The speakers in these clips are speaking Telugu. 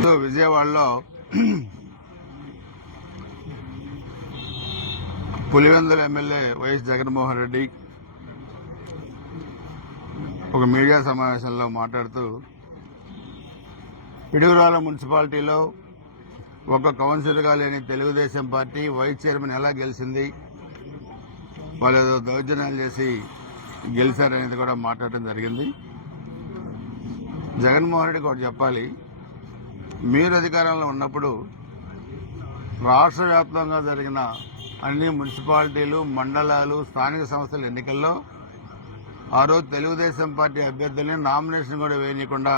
విజయవాడలో పులివెందుల ఎమ్మెల్యే వైఎస్ జగన్మోహన్ రెడ్డి ఒక మీడియా సమావేశంలో మాట్లాడుతూ పిడుగురాల మున్సిపాలిటీలో ఒక కౌన్సిలర్గా లేని తెలుగుదేశం పార్టీ వైస్ చైర్మన్ ఎలా గెలిచింది, వాళ్ళు ఏదో దౌర్జన్యాలు చేసి గెలిచారనేది కూడా మాట్లాడటం జరిగింది. జగన్మోహన్ రెడ్డికి ఒకటి చెప్పాలి, మీరు అధికారంలో ఉన్నప్పుడు రాష్ట్ర వ్యాప్తంగా జరిగిన అన్ని మున్సిపాలిటీలు, మండలాలు, స్థానిక సంస్థల ఎన్నికల్లో ఆ రోజు తెలుగుదేశం పార్టీ అభ్యర్థుల్ని నామినేషన్ కూడా వేయకుండా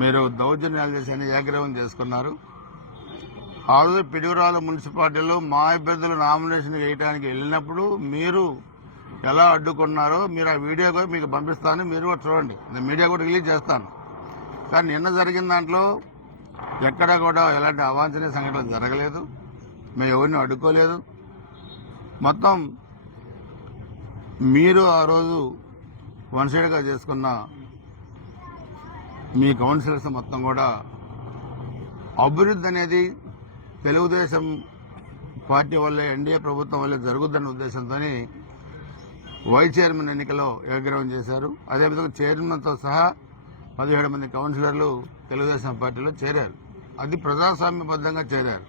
మీరు దౌర్జన్యాలు చేసి ఏకగ్రీవం చేసుకున్నారు. ఆ రోజు పిడుగురాల మున్సిపాలిటీలో మా అభ్యర్థులు నామినేషన్ వేయడానికి వెళ్ళినప్పుడు మీరు ఎలా అడ్డుకున్నారో మీరు ఆ వీడియో కూడా మీకు పంపిస్తాను, మీరు కూడా చూడండి. నేను మీడియా కూడా రిలీజ్ చేస్తాను. కానీ నిన్న జరిగిన దాంట్లో ఎక్కడా కూడా ఎలాంటి అవాంఛనీయ సంఘటనలు జరగలేదు, మేము ఎవరిని అడ్డుకోలేదు. మొత్తం మీరు ఆ రోజు వన్ సైడ్గా చేసుకున్న మీ కౌన్సిలర్స్ మొత్తం కూడా అభివృద్ధి అనేది తెలుగుదేశం పార్టీ వల్లే, ఎన్డీఏ ప్రభుత్వం వల్లే జరుగుతున్న ఉద్దేశంతో వైస్ చైర్మన్ ఎన్నికలో ఏకగ్రీవం చేశారు. అదేవిధంగా చైర్మన్తో సహా 17 మంది కౌన్సిలర్లు తెలుగుదేశం పార్టీలో చేరారు. అది ప్రజాస్వామ్యబద్ధంగా చేరారు.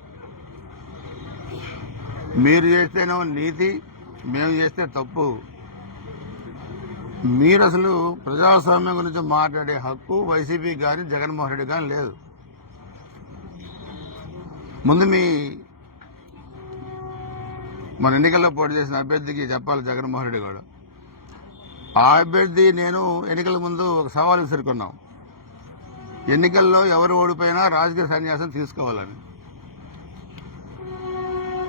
మీరు చేస్తేనో నీతి, మేము చేస్తే తప్పు. మీరు అసలు ప్రజాస్వామ్యం గురించి మాట్లాడే హక్కు వైసీపీ కానీ జగన్మోహన్ రెడ్డి కానీ లేదు. ముందు మన ఎన్నికల్లో పోటీ చేసిన అభ్యర్థికి చెప్పాలి జగన్మోహన్ రెడ్డి కూడా. ఆ అభ్యర్థి నేను ఎన్నికల ముందు ఒక సవాల్ విసురుకున్నాం, ఎన్నికల్లో ఎవరు ఓడిపోయినా రాజకీయ సన్యాసం తీసుకోవాలని.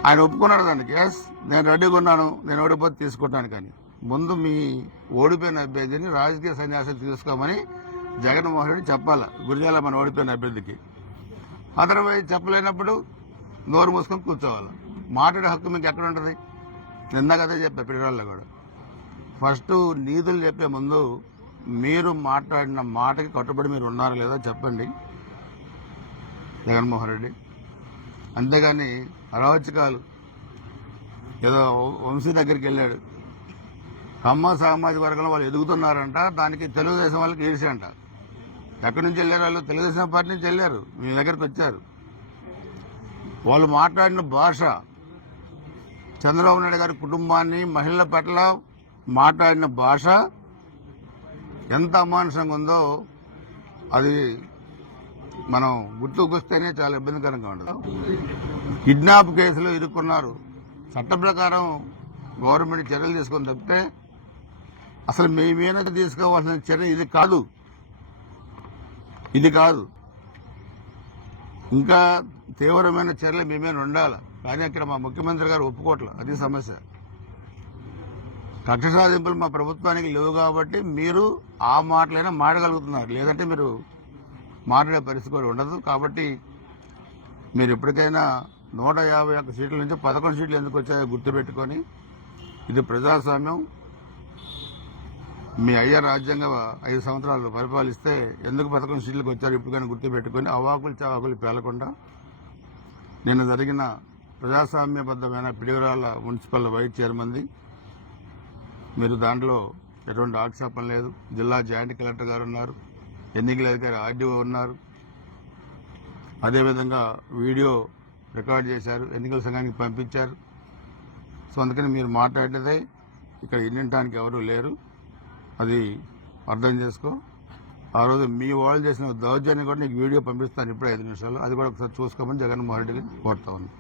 ఆయన ఒప్పుకున్నాడు దానికి. ఎస్, నేను రెడీగా ఉన్నాను, నేను ఓడిపోతే తీసుకుంటాను. కానీ ముందు మీ ఓడిపోయిన అభ్యర్థిని రాజకీయ సన్యాసం తీసుకోమని జగన్మోహన్ రెడ్డి చెప్పాలా గురిజాల మన ఓడిపోయిన అభ్యర్థికి. అదర్వైజ్ చెప్పలేనప్పుడు నోరు మూసుకొని కూర్చోవాలి. మాట్లాడే హక్కు మీకు ఎక్కడ ఉంటుంది? నిన్న కదే చెప్పా పిల్లల్లో కూడా. ఫస్ట్ నీతులు చెప్పే ముందు మీరు మాట్లాడిన మాటకి కట్టుబడి మీరు ఉన్నారో లేదో చెప్పండి జగన్మోహన్ రెడ్డి. అంతేగాని అరాచకాలు, ఏదో వంశీ దగ్గరికి వెళ్ళాడు, కమ్మ సామాజిక వర్గంలో వాళ్ళు ఎదుగుతున్నారంట, దానికి తెలుగుదేశం వాళ్ళకి ఈర్ష్య అంట. ఎక్కడి నుంచి వెళ్ళారు వాళ్ళు? తెలుగుదేశం పార్టీ నుంచి వెళ్ళారు, మీ దగ్గరికి వచ్చారు. వాళ్ళు మాట్లాడిన భాష, చంద్రబాబు నాయుడు గారి కుటుంబాన్ని, మహిళల పట్ల మాట్లాడిన భాష ఎంత అమానుషంగా ఉందో అది మనం గుర్తుకొస్తేనే చాలా ఇబ్బందికరంగా ఉండదు. కిడ్నాప్ కేసులో ఇరుక్కున్నారు. చట్ట ప్రకారం గవర్నమెంట్ చర్యలు తీసుకొని తప్పితే అసలు మీ మీద తీసుకోవాల్సిన చర్య ఇది కాదు. ఇంకా తీవ్రమైన చర్యలు మీ మీద ఉండాలి. కానీ అక్కడ మా ముఖ్యమంత్రి గారు ఒప్పుకోవట్లేదు. అది సమస్య. కక్ష సాధింపులు మా ప్రభుత్వానికి లేవు కాబట్టి మీరు ఆ మాటలైనా మాడగలుగుతున్నారు, లేదంటే మీరు మాట్లాడే పరిస్థితి కూడా ఉండదు. కాబట్టి మీరు ఎప్పటికైనా 151 సీట్ల నుంచి 11 సీట్లు ఎందుకు వచ్చాయో గుర్తుపెట్టుకొని, ఇది ప్రజాస్వామ్యం. మీ అయ్య రాజ్యాంగ 5 సంవత్సరాలు పరిపాలిస్తే ఎందుకు 11 సీట్లకు వచ్చారు ఇప్పటికైనా గుర్తుపెట్టుకొని అవాకులు చవాకులు పేలకుండా నిన్న జరిగిన ప్రజాస్వామ్యబద్ధమైన పిడుగురాల మున్సిపల్ వైస్ చైర్మన్ది మీరు దాంట్లో ఎటువంటి ఆక్షేపం లేదు. జిల్లా జాయింట్ కలెక్టర్ గారు ఉన్నారు, ఎన్నికల అధికారి ఆర్డీఓ ఉన్నారు. అదేవిధంగా వీడియో రికార్డ్ చేశారు, ఎన్నికల సంఘానికి పంపించారు. సో అందుకని మీరు మాట్లాడేదే ఇక్కడ వినడానికి ఎవరూ లేరు. అది అర్థం చేసుకో. ఆ రోజు మీ వాళ్ళు చేసిన దౌర్జన్యం కూడా నీకు వీడియో పంపిస్తాను ఇప్పుడు 5 నిమిషాలు. అది కూడా ఒకసారి చూసుకోమని జగన్మోహన్ రెడ్డిని కోరుతా ఉన్నాను.